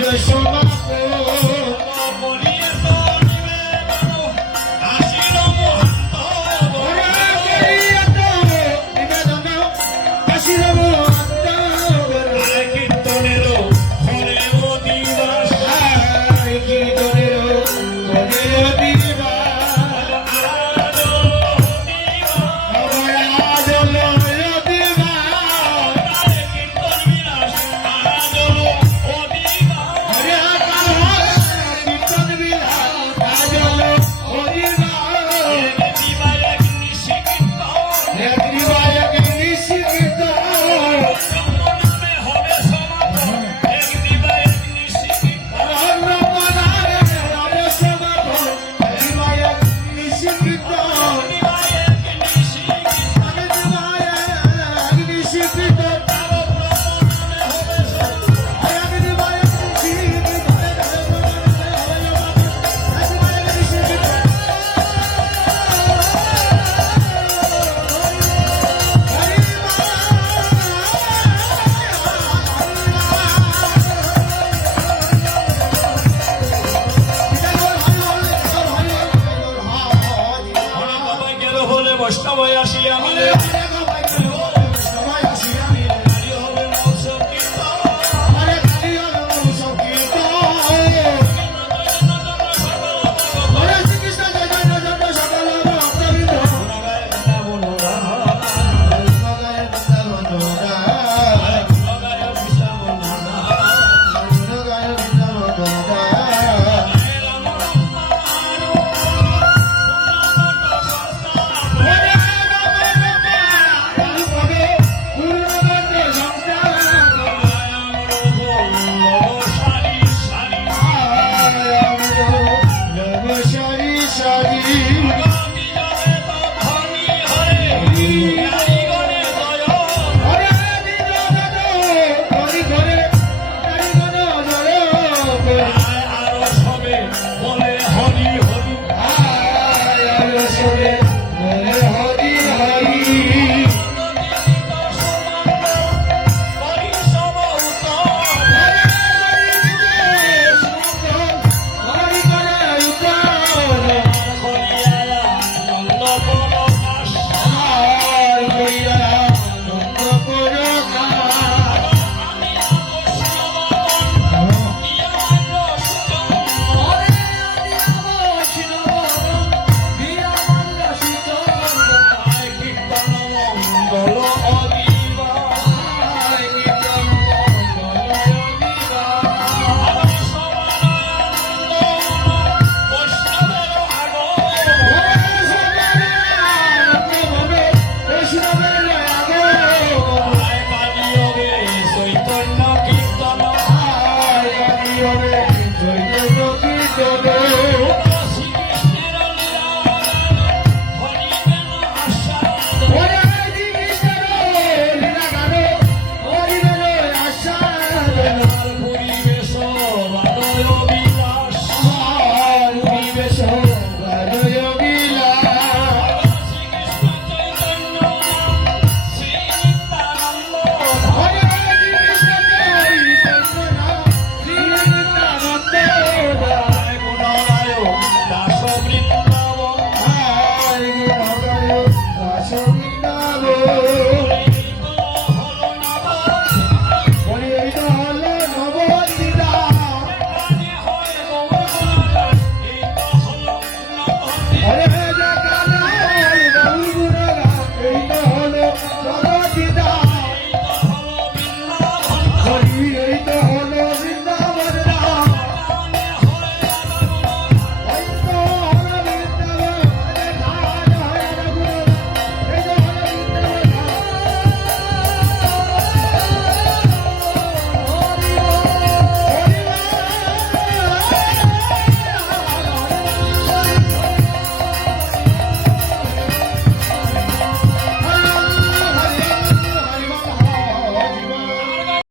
gözüm